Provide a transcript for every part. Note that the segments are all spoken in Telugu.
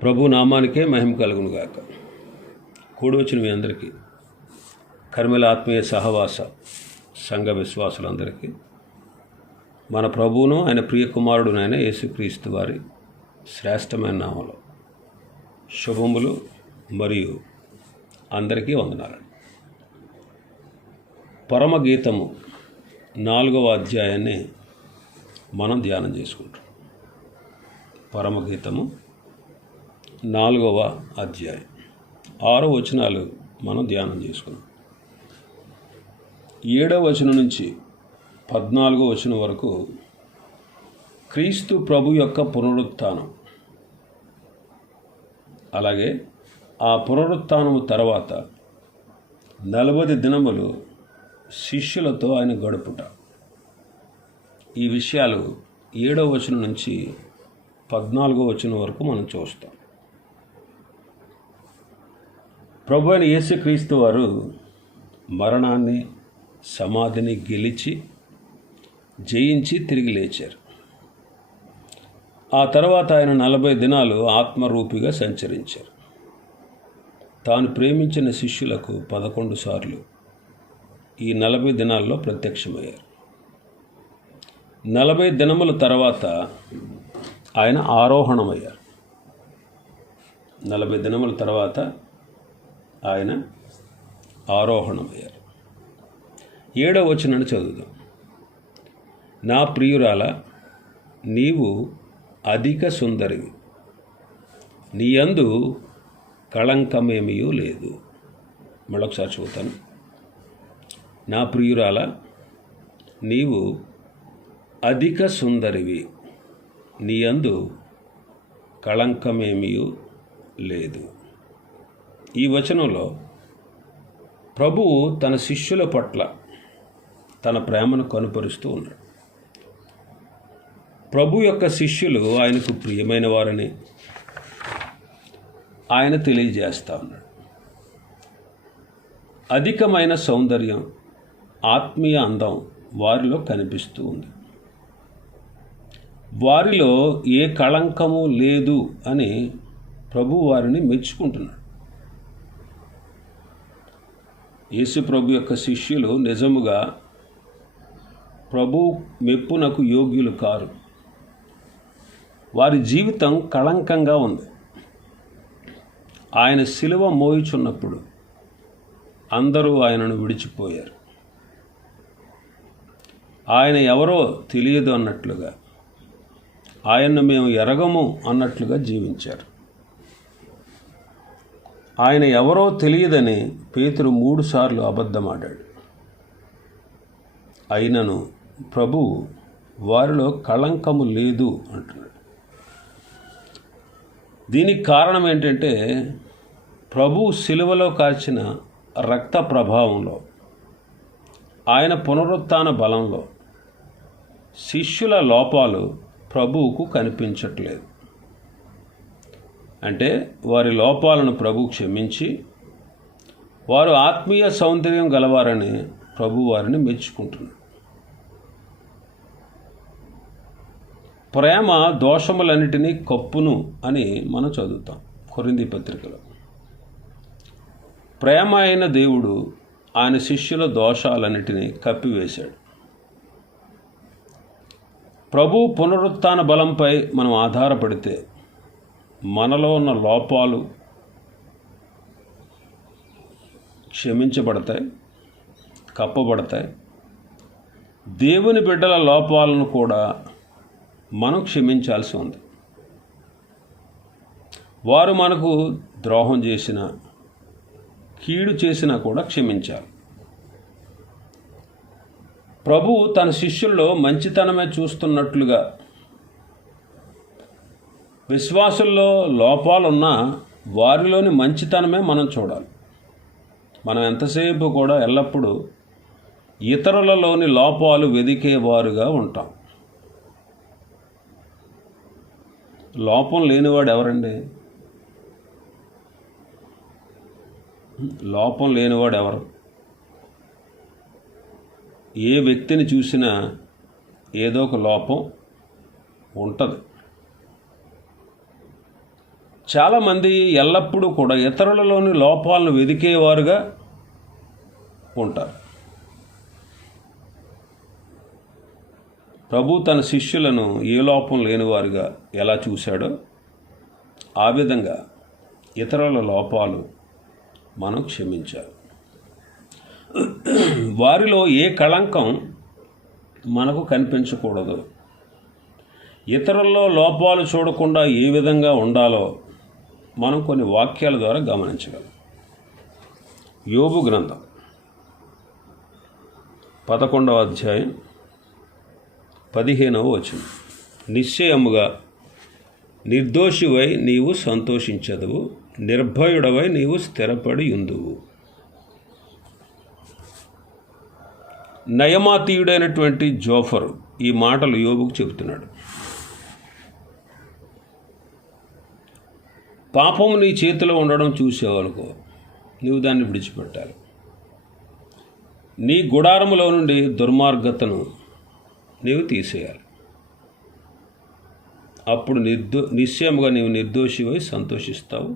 ప్రభు నామానికే మహిమ కలుగును గాక. కూడి వచ్చిన మీ అందరికీ, కర్మల ఆత్మీయ సహవాస సంఘ విశ్వాసులందరికీ మన ప్రభువును ఆయన ప్రియ కుమారుడునైన యేసుక్రీస్తు వారి శ్రేష్టమైన నామంలో శుభములు మరియు అందరికీ వందనాలు. పరమగీతము 4వ అధ్యాయాన్ని మనం ధ్యానం చేసుకుంటాం. పరమగీతము 4వ అధ్యాయం 6వ వచనాలు మనం ధ్యానం చేసుకున్నాం. 7వ వచనం నుంచి 14వ వచనం వరకు క్రీస్తు ప్రభు యొక్క పునరుత్థానం, అలాగే ఆ పునరుత్థానము తర్వాత 40 దినములు శిష్యులతో ఆయన గడుపుట, ఈ విషయాలు 7వ వచనం నుంచి 14వ వచనం వరకు మనం చూస్తాం. ప్రభు అయిన యేసుక్రీస్తు వారు మరణాన్ని, సమాధిని గెలిచి జయించి తిరిగి లేచారు. ఆ తర్వాత ఆయన 40 దినాలు ఆత్మరూపిగా సంచరించారు. తాను ప్రేమించిన శిష్యులకు 11 సార్లు ఈ 40 దినాల్లో ప్రత్యక్షమయ్యారు. 40 దినముల తర్వాత ఆయన ఆరోహణమయ్యారు. 40 దినముల తర్వాత ఆయన ఆరోహణమయ్యారు. 7వ వచనాన్ని చదువుదాం. నా ప్రియురాల, నీవు అధిక సుందరివి, నీ యందు కళంకమేమీ లేదు. మరొకసారి చదువుతాను. నా ప్రియురాల, నీవు అధిక సుందరివి, నీ యందు కళంకమేమీ లేదు. ఈ వచనంలో ప్రభువు తన శిష్యుల పట్ల తన ప్రేమను కనుపరుస్తూ ఉన్నాడు. ప్రభు యొక్క శిష్యులు ఆయనకు ప్రియమైన వారని ఆయన తెలియజేస్తూ ఉన్నాడు. అధికమైన సౌందర్యం, ఆత్మీయ అందం వారిలో కనిపిస్తూ ఉంది. వారిలో ఏ కళంకము లేదు అని ప్రభు వారిని మెచ్చుకుంటున్నాడు. యేసు ప్రభు యొక్క శిష్యులు నిజముగా ప్రభు మెప్పునకు యోగ్యులు కారు. వారి జీవితం కళంకంగా ఉంది. ఆయన శిలువ మోయుచున్నప్పుడు అందరూ ఆయనను విడిచిపోయారు. ఆయన ఎవరో తెలియదు అన్నట్లుగా, ఆయన్ను మేము ఎరగము అన్నట్లుగా జీవించారు. ఆయన ఎవరో తెలియదని పేతురు 3 సార్లు అబద్ధమాడాడు. అయినను ప్రభు వారిలో కళంకము లేదు అంటున్నాడు. దీనికి కారణం ఏంటంటే, ప్రభు శిలువలో కార్చిన రక్త ప్రభావంలో, ఆయన పునరుత్థాన బలంలో శిష్యుల లోపాలు ప్రభువుకు కనిపించట్లేదు. అంటే వారి లోపాలను ప్రభు క్షమించి, వారు ఆత్మీయ సౌందర్యం గలవారని ప్రభు వారిని మెచ్చుకుంటున్నారు. ప్రేమ దోషములన్నిటినీ కప్పును అని మనం చదువుతాం కొరింథీ పత్రికలో. ప్రేమ అయిన దేవుడు ఆయన శిష్యుల దోషాలన్నిటినీ కప్పివేశాడు. ప్రభు పునరుత్థాన బలంపై మనం ఆధారపడితే మనలో ఉన్న లోపాలు క్షమించబడతాయి, కప్పబడతాయి. దేవుని బిడ్డల లోపాలను కూడా మనం క్షమించాల్సి ఉంది. వారు మనకు ద్రోహం చేసినా, కీడు చేసినా కూడా క్షమించాలి. ప్రభువు తన శిష్యుల్లో మంచితనమే చూస్తున్నట్లుగా విశ్వాసుల్లో లోపాలున్నా వారిలోని మంచితనమే మనం చూడాలి. మనం ఎంతసేపు కూడా ఎల్లప్పుడూ ఇతరులలోని లోపాలు వెదికేవారుగా ఉంటాం. లోపం లేనివాడు ఎవరండి? లోపం లేనివాడు ఎవరు? ఏ వ్యక్తిని చూసినా ఏదో ఒక లోపం ఉంటుంది. చాలామంది ఎల్లప్పుడూ కూడా ఇతరులలోని లోపాలను వెదికేవారుగా ఉంటారు. ప్రభు తన శిష్యులను ఏ లోపం లేనివారుగా ఎలా చూశాడో ఆ విధంగా ఇతరుల లోపాలు మనం క్షమించాలి. వారిలో ఏ కళంకం మనకు కనిపించకూడదు. ఇతరుల్లో లోపాలు చూడకుండా ఏ విధంగా ఉండాలో మనం కొన్ని వాక్యాల ద్వారా గమనించగలం. యోబు గ్రంథం 11వ అధ్యాయం 15వ వచనం. నిశ్చయముగా నిర్దోషివై నీవు సంతోషించదువు, నిర్భయుడవై నీవు స్థిరపడి ఉందువు. నయమాతీయుడైనటువంటి జోఫరు ఈ మాటలు యోబుకు చెబుతున్నాడు. పాపము నీ చేతిలో ఉండడం చూసేవనుకో, నీవు దాన్ని విడిచిపెట్టాలి. నీ గుడారములో నుండి దుర్మార్గతను నీవు తీసేయాలి. అప్పుడు నిశ్చయముగా నీవు నిర్దోషివై సంతోషిస్తావు,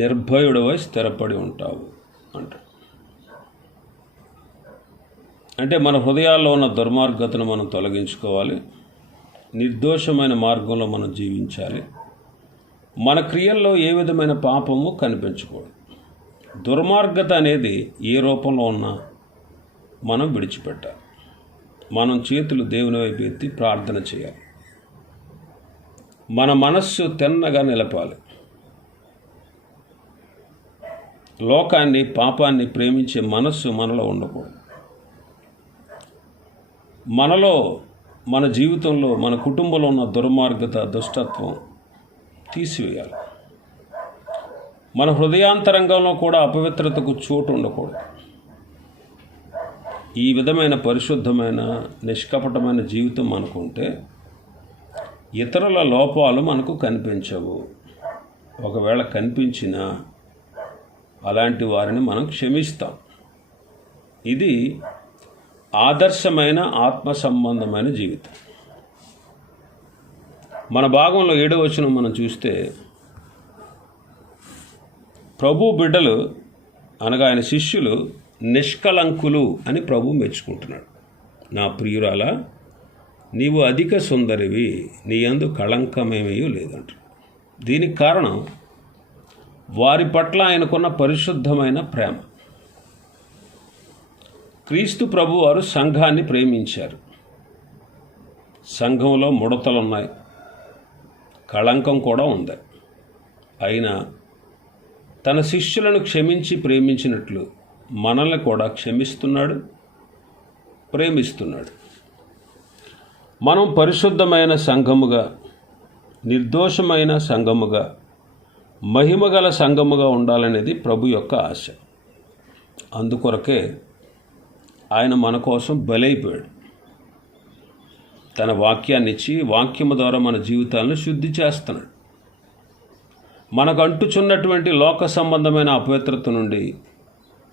నిర్భయుడవై స్థిరపడి ఉంటావు అంటాడు. అంటే మన హృదయాల్లో ఉన్న దుర్మార్గతను మనం తొలగించుకోవాలి. నిర్దోషమైన మార్గంలో మనం జీవించాలి. మన క్రియల్లో ఏ విధమైన పాపము కనిపించకూడదు. దుర్మార్గత అనేది ఏ రూపంలో ఉన్నా మనం విడిచిపెట్టాలి. మనం చేతులు దేవుని వైపు ఎత్తి ప్రార్థన చేయాలి. మన మనస్సు తిన్నగా నిలపాలి. లోకాన్ని, పాపాన్ని ప్రేమించే మనస్సు మనలో ఉండకూడదు. మనలో, మన జీవితంలో, మన కుటుంబంలో ఉన్న దుర్మార్గత, దుష్టత్వం తీసివేయాలి. మన హృదయాంతరంగంలో కూడా అపవిత్రతకు చోటు ఉండకూడదు. ఈ విధమైన పరిశుద్ధమైన, నిష్కపటమైన జీవితం మనకుంటే ఇతరుల లోపాలు మనకు కనిపించవు. ఒకవేళ కనిపించినా అలాంటి వారిని మనం క్షమిస్తాం. ఇది ఆదర్శమైన ఆత్మ సంబంధమైన జీవితం. మన భాగంలో 7వ వచనం మనం చూస్తే, ప్రభు బిడ్డలు అనగా ఆయన శిష్యులు నిష్కలంకులు అని ప్రభు మెచ్చుకుంటున్నాడు. నా ప్రియురాల, నీవు అధిక సుందరివి, నీ యందు కళంకమేమీ లేదంట. దీనికి కారణం వారి పట్ల ఆయనకున్న పరిశుద్ధమైన ప్రేమ. క్రీస్తు ప్రభు వారు సంఘాన్ని ప్రేమించారు. సంఘంలో ముడతలున్నాయి, కళంకం కూడా ఉంది. అయినా తన శిష్యులను క్షమించి ప్రేమించినట్లు మనల్ని కూడా క్షమిస్తున్నాడు, ప్రేమిస్తున్నాడు. మనం పరిశుద్ధమైన సంఘముగా, నిర్దోషమైన సంఘముగా, మహిమగల సంఘముగా ఉండాలనేది ప్రభు యొక్క ఆశ. అందుకొరకే ఆయన మన కోసం బలైపోయాడు. తన వాక్యాన్ని ఇచ్చి, వాక్యము ద్వారా మన జీవితాలను శుద్ధి చేస్తున్నాడు. మనకు అంటుచున్నటువంటి లోక సంబంధమైన అపవిత్రత నుండి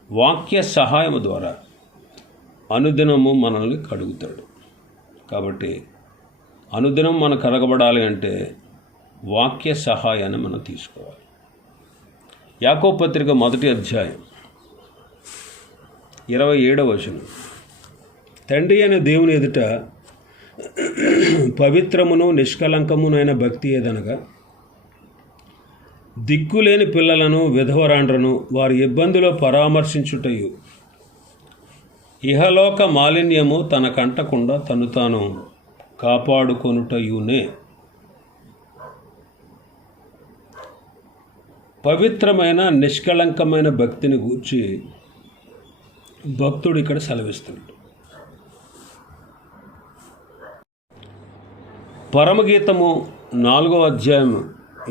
వాక్య సహాయము ద్వారా అనుదినము మనల్ని కడుగుతాడు. కాబట్టి అనుదినం మనం కడగబడాలి అంటే వాక్య సహాయాన్ని మనం తీసుకోవాలి. యాకోబు పత్రిక 1వ అధ్యాయం 27వ వచనం. తండ్రి అయిన దేవుని ఎదుట పవిత్రమును నిష్కలంకమునైన భక్తి ఏదనగా, దిక్కులేని పిల్లలను, విధవరాండ్రను వారి ఇబ్బందిలో పరామర్శించుటయు, ఇహలోక మాలిన్యము తనకంటకుండా తను తాను కాపాడుకొనుటయునే. పవిత్రమైన నిష్కళంకమైన భక్తిని గూర్చి భక్తుడు ఇక్కడ సెలవిస్తున్నాడు. పరమగీతము 4వ అధ్యాయం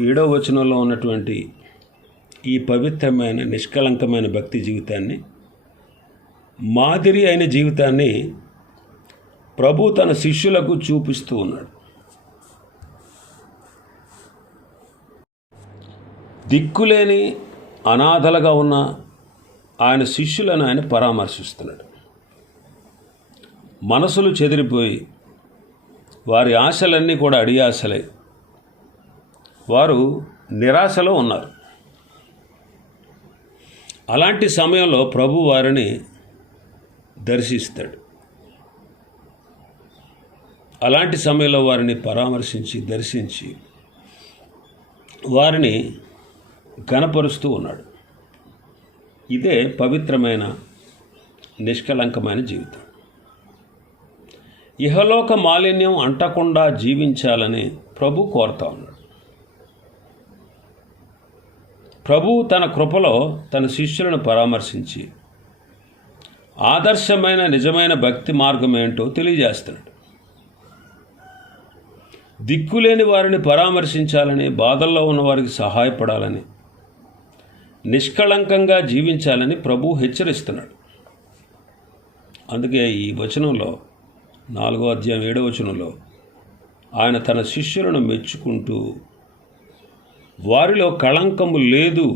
7వ వచనంలో ఉన్నటువంటి ఈ పవిత్రమైన నిష్కళంకమైన భక్తి జీవితాన్ని, మాదిరి అయిన జీవితాన్ని ప్రభు తన శిష్యులకు చూపిస్తూ ఉన్నాడు. దిక్కులేని అనాథలుగా ఉన్న ఆయన శిష్యులను ఆయన పరామర్శిస్తున్నాడు. మనసులు చెదిరిపోయి వారి ఆశలన్నీ కూడా అడియాశలై వారు నిరాశలో ఉన్నారు. అలాంటి సమయంలో ప్రభు వారిని దర్శిస్తాడు. అలాంటి సమయంలో వారిని పరామర్శించి దర్శించి వారిని ఘనపరుస్తూ ఉన్నాడు. ఇదే పవిత్రమైన నిష్కలంకమైన జీవితం. ఇహలోక మాలిన్యం అంటకుండా జీవించాలని ప్రభు కోరుతా ఉన్నాడు. ప్రభువు తన కృపలో తన శిష్యులను పరామర్శించి ఆదర్శమైన నిజమైన భక్తి మార్గం ఏంటో తెలియజేస్తున్నాడు. దిక్కులేని వారిని పరామర్శించాలని, బాధల్లో ఉన్న వారికి సహాయపడాలని, నిష్కళంకంగా జీవించాలని ప్రభువు హెచ్చరిస్తున్నాడు. అందుకే ఈ వచనంలో 4వ అధ్యాయం 7వ వచనంలో ఆయన తన శిష్యులను మెచ్చుకుంటూ వారిలో కళంకము లేదు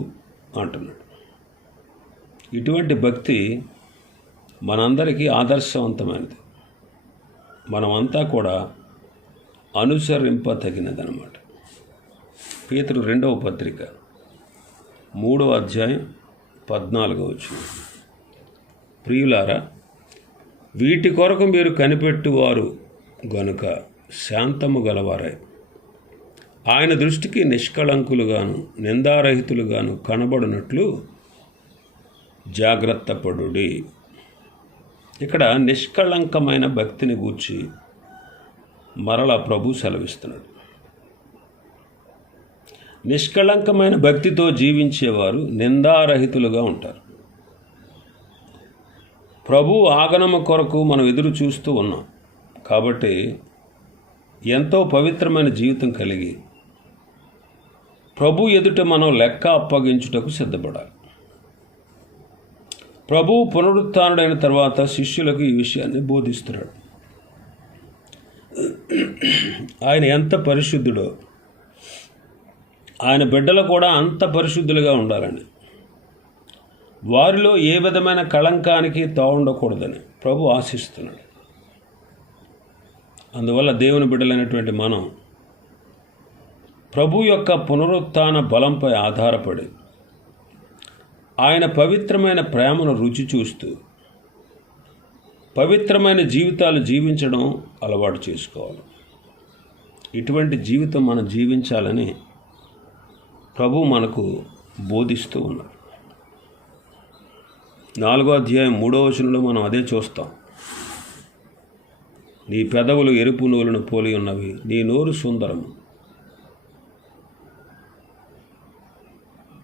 అంటున్నాడు. ఇటువంటి భక్తి మనందరికీ ఆదర్శవంతమైనది. మనమంతా కూడా అనుసరింపతగినదన్నమాట. పేతురు 2వ పత్రిక 3వ అధ్యాయం 14వ వచనం. ప్రియులారా, వీటి కొరకు మీరు కనిపెట్టువారు గనుక శాంతము గలవారై ఆయన దృష్టికి నిష్కళంకులుగాను నిందారహితులుగాను కనబడినట్లు జాగ్రత్త పడుడి. ఇక్కడ నిష్కళంకమైన భక్తిని గూర్చి మరలా ప్రభు సెలవిస్తున్నాడు. నిష్కళంకమైన భక్తితో జీవించేవారు నిందారహితులుగా ఉంటారు. ప్రభు ఆగమన కొరకు మనం ఎదురు చూస్తూ ఉన్నాం కాబట్టి ఎంతో పవిత్రమైన జీవితం కలిగి ప్రభు ఎదుట మనం లెక్క అప్పగించుటకు సిద్ధపడాలి. ప్రభువు పునరుత్థానుడైన తర్వాత శిష్యులకు ఈ విషయాన్ని బోధిస్తున్నాడు. ఆయన ఎంత పరిశుద్ధుడో ఆయన బిడ్డలు కూడా అంత పరిశుద్ధులుగా ఉండాలని, వారిలో ఏ విధమైన కళంకానికి తావుండకూడదని ప్రభు ఆశిస్తున్నాడు. అందువల్ల దేవుని బిడ్డలైనటువంటి మనం ప్రభు యొక్క పునరుత్థాన బలంపై ఆధారపడి ఆయన పవిత్రమైన ప్రేమను రుచి చూస్తూ పవిత్రమైన జీవితాలు జీవించడం అలవాటు చేసుకోవాలి. ఇటువంటి జీవితం మనం జీవించాలని ప్రభు మనకు బోధిస్తూ ఉన్నారు. 4వ అధ్యాయం 3వ వచనంలో మనం అదే చూస్తాం. నీ పెదవులు ఎరుపు నూలును పోలి ఉన్నవి, నీ నోరు సుందరము,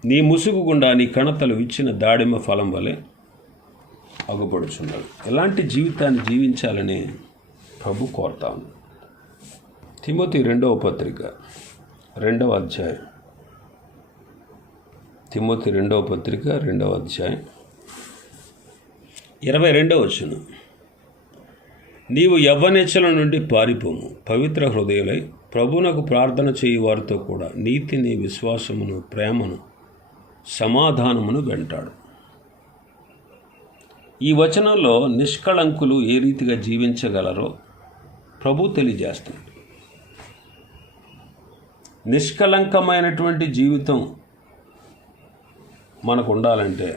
నీ ముసుగు గుండా నీ కణతలు ఇచ్చిన దాడిమ ఫలం వలె అగుపడుచున్నవి. ఎలాంటి జీవితాన్ని జీవించాలని ప్రభు కోరుతాము. తిమోతి 2వ పత్రిక 2వ అధ్యాయం. తిమోతి 2వ పత్రిక 2వ అధ్యాయం 22వ వచనం. నీవు యవ్వనేచ్ఛల నుండి పారిపోము, పవిత్ర హృదయులై ప్రభువునకు ప్రార్థన చేయి వారితో కూడా నీతిని, విశ్వాసమును, ప్రేమను, సమాధానమును వెంటాడు. ఈ వచనంలో నిష్కళంకులు ఏ రీతిగా జీవించగలరో ప్రభు తెలియజేస్తున్నాడు. నిష్కళంకమైనటువంటి జీవితం మనకు ఉండాలంటే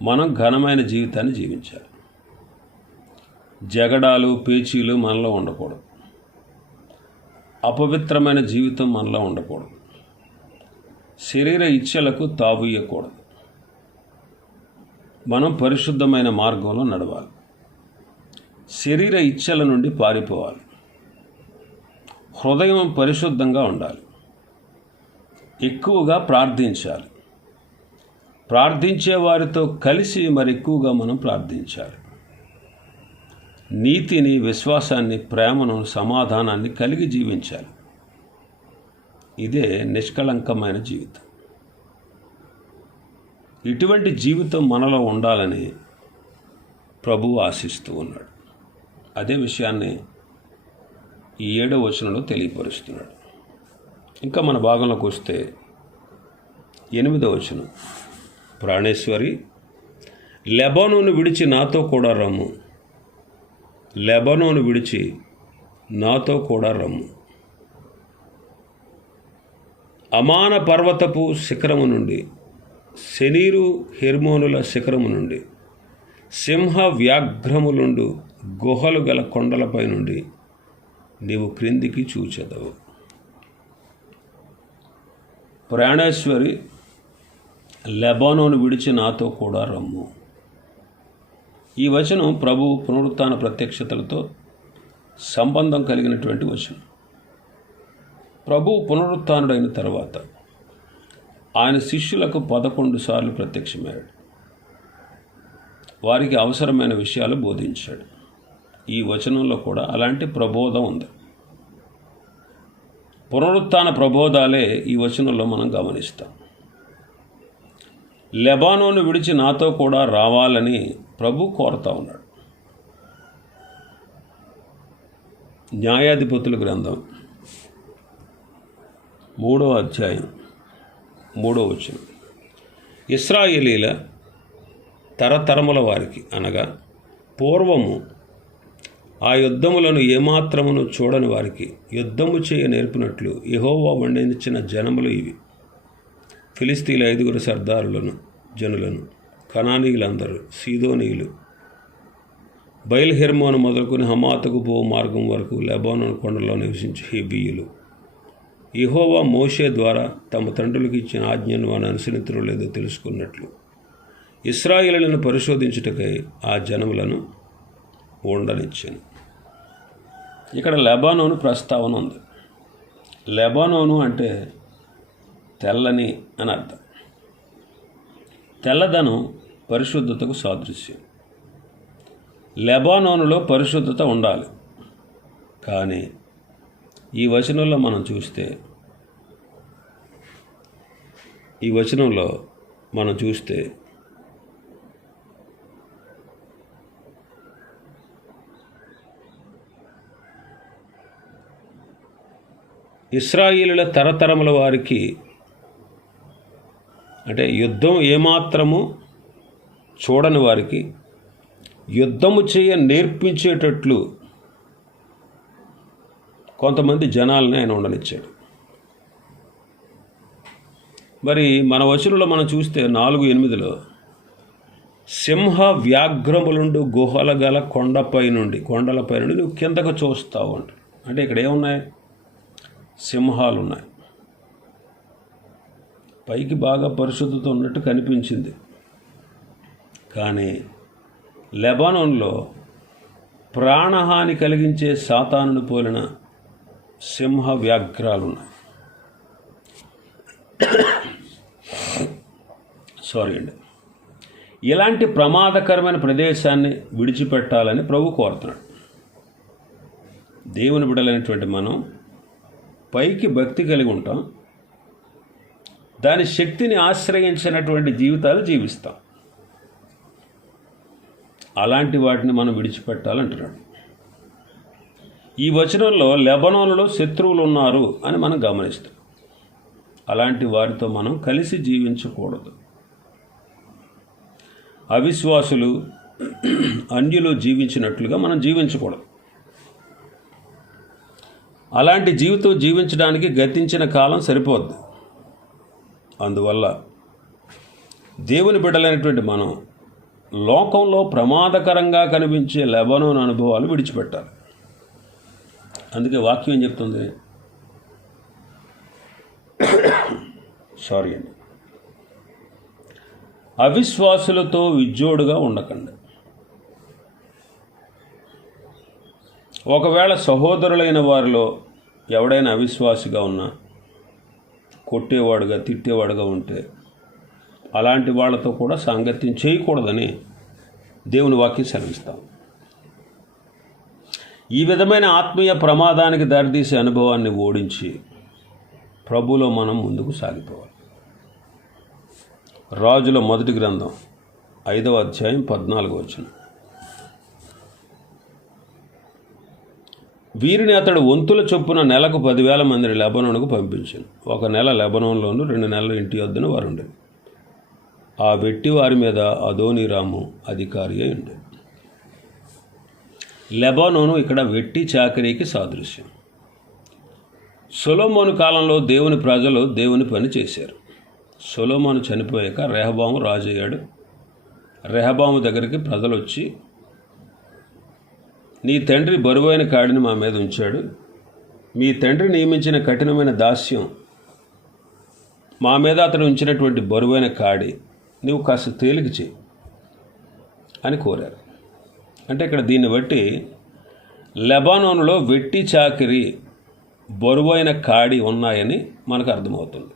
మనం ఘనమైన జీవితాన్ని జీవించాలి. జగడాలు, పేచీలు మనలో ఉండకూడదు. అపవిత్రమైన జీవితం మనలో ఉండకూడదు. శరీర ఇచ్ఛలకు తావుయ్యకూడదు. మనం పరిశుద్ధమైన మార్గంలో నడవాలి. శరీర ఇచ్ఛల నుండి పారిపోవాలి. హృదయం పరిశుద్ధంగా ఉండాలి. ఎక్కువగా ప్రార్థించాలి. ప్రార్థించే వారితో కలిసి మరి ఎక్కువగా మనం ప్రార్థించాలి. నీతిని, విశ్వాసాన్ని, ప్రేమను, సమాధానాన్ని కలిగి జీవించాలి. ఇదే నిష్కళంకమైన జీవితం. ఇటువంటి జీవితం మనలో ఉండాలని ప్రభువు ఆశిస్తూ ఉన్నాడు. అదే విషయాన్ని ఈ 7వ వచనంలో తెలియపరుస్తున్నాడు. ఇంకా మన భాగంలోకి వస్తే 8వ వచనం. ప్రాణేశ్వరి, లెబానోను విడిచి నాతో కూడా రమ్ము, లెబానోను విడిచి నాతో కూడా రమ్ము. అమాన పర్వతపు శిఖరము నుండి, శనీరు హెర్మోనుల శిఖరము నుండి, సింహ వ్యాఘ్రములుండు గుహలు గల కొండలపై నుండి నీవు క్రిందికి చూచెదవు. ప్రాణేశ్వరి, లెబానోను విడిచి నాతో కూడా రమ్ము. ఈ వచనం ప్రభు పునరుత్థాన ప్రత్యక్షతలతో సంబంధం కలిగినటువంటి వచనం. ప్రభు పునరుత్థానుడైన తర్వాత ఆయన శిష్యులకు 11 సార్లు ప్రత్యక్షమయ్యాడు. వారికి అవసరమైన విషయాలు బోధించాడు. ఈ వచనంలో కూడా అలాంటి ప్రబోధం ఉంది. పునరుత్థాన ప్రబోధాలే ఈ వచనంలో మనం గమనిస్తాం. లెబానోను విడిచి నాతో కూడా రావాలని ప్రభు కోరుతా ఉన్నాడు. న్యాయాధిపతుల గ్రంథం 3వ అధ్యాయం 3వ వచనం. ఇశ్రాయేలీల తరతరముల వారికి, అనగా పూర్వము ఆ యుద్ధములను ఏమాత్రమును చూడని వారికి యుద్ధము చేయ నేర్పినట్లు యెహోవా వండించిన జనములు ఇవి. ఫిలిస్తీన్ల 5 సర్దారులను, జనులను, కనానీయులందరూ, సీదోనీయులు, బయల్హెర్మోను మొదలుకొని హమాతుకు పో మార్గం వరకు లెబానోను కొండలో నివసించే హెబీయులు యెహోవా మోషే ద్వారా తమ తండ్రులకు ఇచ్చిన ఆజ్ఞను వారు అనుసరించడం లేదో తెలుసుకున్నట్లు ఇశ్రాయేలులను పరిశోధించుటకై ఆ జనములను ఉండనిచ్చాను. ఇక్కడ లెబానోను ప్రస్తావన ఉంది. లెబానోను అంటే తెల్లని అని అర్థం. తెల్లదనం పరిశుద్ధతకు సాదృశ్యం. లెబానోనులో పరిశుద్ధత ఉండాలి. కానీ ఈ వచనంలో మనం చూస్తే ఇశ్రాయేలుల తరతరముల వారికి, అంటే యుద్ధం ఏమాత్రము చూడని వారికి యుద్ధము చేయ నేర్పించేటట్లు కొంతమంది జనాలని ఆయన ఉండనిచ్చాడు. మరి మన వచనంలో మనం చూస్తే 4:8 సింహ వ్యాఘ్రములుండు గుహల గల కొండలపై నుండి నువ్వు కిందకు చూస్తావు అంట. అంటే ఇక్కడ ఏమున్నాయి? సింహాలు ఉన్నాయి. పైకి బాగా పరిశుద్ధత ఉన్నట్టు కనిపించింది. కానీ లెబానోన్లో ప్రాణహాని కలిగించే సాతానును పోలిన సింహ వ్యాఘ్రాలు ఉన్నాయి. ఇలాంటి ప్రమాదకరమైన ప్రదేశాన్ని విడిచిపెట్టాలని ప్రభు కోరుతున్నాడు. దేవుని బిడ్డలైనటువంటి మనం పైకి భక్తి కలిగి ఉంటాం, దాని శక్తిని ఆశ్రయించినటువంటి జీవితాలు జీవిస్తాం. అలాంటి వాటిని మనం విడిచిపెట్టాలంటున్నాడు. ఈ వచనంలో లెబానోనులో శత్రువులు ఉన్నారు అని మనం గమనిస్తాం. అలాంటి వారితో మనం కలిసి జీవించకూడదు. అవిశ్వాసులు, అన్యులు జీవించినట్లుగా మనం జీవించకూడదు. అలాంటి జీవితం జీవించడానికి గతించిన కాలం సరిపోద్ది. అందువల్ల దేవుని బిడ్డలైనటువంటి మనం లోకంలో ప్రమాదకరంగా కనిపించే లెబానోను అనుభవాలు విడిచిపెట్టాలి. అందుకే వాక్యం ఏం చెప్తుంది? అవిశ్వాసులతో విజ్జోడుగా ఉండకండి. ఒకవేళ సహోదరులైన వారిలో ఎవడైనా అవిశ్వాసిగా ఉన్నా, కొట్టేవాడుగా, తిట్టేవాడుగా ఉంటే అలాంటి వాళ్ళతో కూడా సాంగత్యం చేయకూడదని దేవుని వాక్యం సెలవిస్తాం. ఈ విధమైన ఆత్మీయ ప్రమాదానికి దారితీసే అనుభవాన్ని ఓడించి ప్రభులో మనం ముందుకు సాగిపోవాలి. రాజుల మొదటి గ్రంథం 5వ అధ్యాయం 14వ వచనం. వీరిని అతడు వంతుల చొప్పున నెలకు 10,000 మందిని లెబానోనుకు పంపించాను. 1 నెల లెబానోన్లోను, 2 నెలలు ఇంటి వద్దను వారు ఉండేది. ఆ వెట్టి వారి మీద అదోనీరాము అధికారి అయి ఉండేది. లెబానోను ఇక్కడ వెట్టి చాకరీకి సాదృశ్యం. సొలొమోను కాలంలో దేవుని ప్రజలు దేవుని పని చేశారు. సొలొమోను చనిపోయాక రెహబాము రాజు అయ్యాడు. రెహబాము దగ్గరికి ప్రజలు వచ్చి, నీ తండ్రి బరువైన కాడిని మా మీద ఉంచాడు, మీ తండ్రి నియమించిన కఠినమైన దాస్యం మా మీద అతడు ఉంచినటువంటి బరువైన కాడి నువ్వు కాస్త తేలిక చేయి అని కోరారు. అంటే ఇక్కడ దీన్ని బట్టి లెబానోనులో వెట్టి చాకిరి, బరువైన కాడి ఉన్నాయని మనకు అర్థమవుతుంది.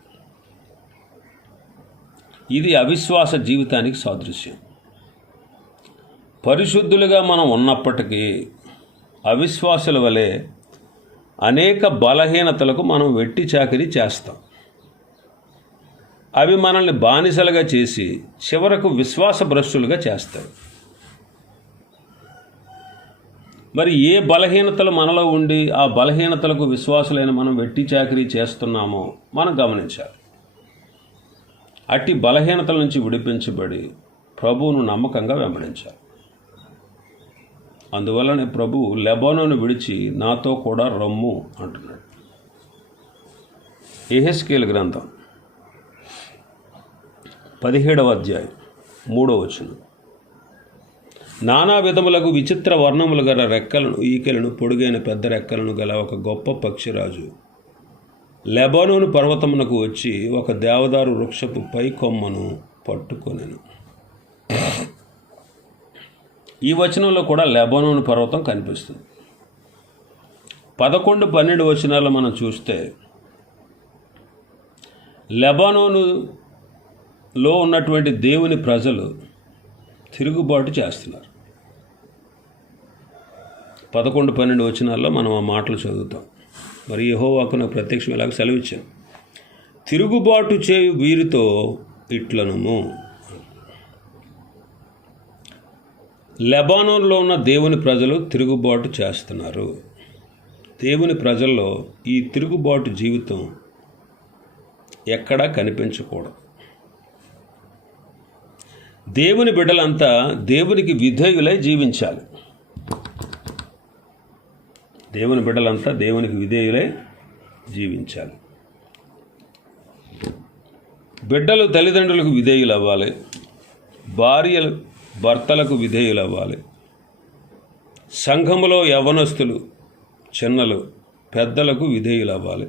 ఇది అవిశ్వాస జీవితానికి సాదృశ్యం. పరిశుద్ధులుగా మనం ఉన్నప్పటికీ అవిశ్వాసుల వలె అనేక బలహీనతలకు మనం వెట్టి చాకిరి చేస్తాం. అవి మనల్ని బానిసలుగా చేసి చివరకు విశ్వాసభ్రష్టులుగా చేస్తాయి. మరి ఏ బలహీనతలు మనలో ఉండి ఆ బలహీనతలకు విశ్వాసులైన మనం వెట్టి చాకిరీ చేస్తున్నామో మనం గమనించాలి. అట్టి బలహీనతల నుంచి విడిపించబడి ప్రభువును నమ్మకంగా వెంబడించాలి. అందువల్లనే ప్రభు లెబానోను విడిచి నాతో కూడా రమ్ము అంటున్నాడు. యెహెజ్కేలు గ్రంథం 17వ అధ్యాయం 3వ వచనం. నానా విధములకు విచిత్ర వర్ణములు గల రెక్కలను, ఈకెలను, పొడుగైన పెద్ద రెక్కలను గల ఒక గొప్ప పక్షిరాజు లెబానోను పర్వతమునకు వచ్చి ఒక దేవదారు వృక్షపు పై కొమ్మను పట్టుకొనెను. ఈ వచనంలో కూడా లెబానోను పర్వతం కనిపిస్తుంది. 11-12 వచనాల్లో మనం చూస్తే లెబానోనులో ఉన్నటువంటి దేవుని ప్రజలు తిరుగుబాటు చేస్తున్నారు. 11-12 వచనాల్లో మనం ఆ మాటలు చదువుతాం. మరి యెహోవాకు నాకు ప్రత్యక్షం ఇలాగ సెలవిచ్చాను, తిరుగుబాటు చేయు వీరితో ఇట్లనుము. లెబానోన్లో ఉన్న దేవుని ప్రజలు తిరుగుబాటు చేస్తున్నారు. దేవుని ప్రజల్లో ఈ తిరుగుబాటు జీవితం ఎక్కడా కనిపించకూడదు. దేవుని బిడ్డలంతా దేవునికి విధేయులై జీవించాలి. దేవుని బిడ్డలంతా దేవునికి విధేయులై జీవించాలి. బిడ్డలు తల్లిదండ్రులకు విధేయులు అవ్వాలి. భార్యలు భర్తలకు విధేయులు అవ్వాలి. సంఘములో యవ్వనస్తులు, చిన్నలు, పెద్దలకు విధేయులు అవ్వాలి.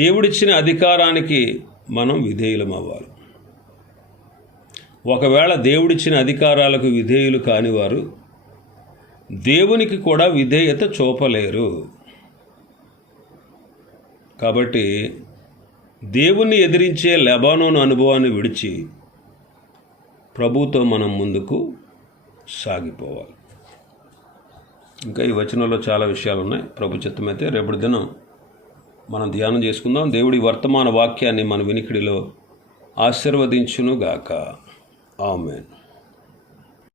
దేవుడిచ్చిన అధికారానికి మనం విధేయులం అవ్వాలి. ఒకవేళ దేవుడిచ్చిన అధికారాలకు విధేయులు కానివారు దేవునికి కూడా విధేయత చూపలేరు. కాబట్టి దేవుణ్ణి ఎదిరించే లెబానోను అనుభవాన్ని విడిచి ప్రభువుతో మనం ముందుకు సాగిపోవాలి. ఇంకా ఈ వచనంలో చాలా విషయాలు ఉన్నాయి. ప్రభు చిత్తమైతే రేపటి దినం మనం ధ్యానం చేసుకుందాం. దేవుడి వర్తమాన వాక్యాన్ని మన వినికిడిలో ఆశీర్వదించునుగాక. ఆమేన్.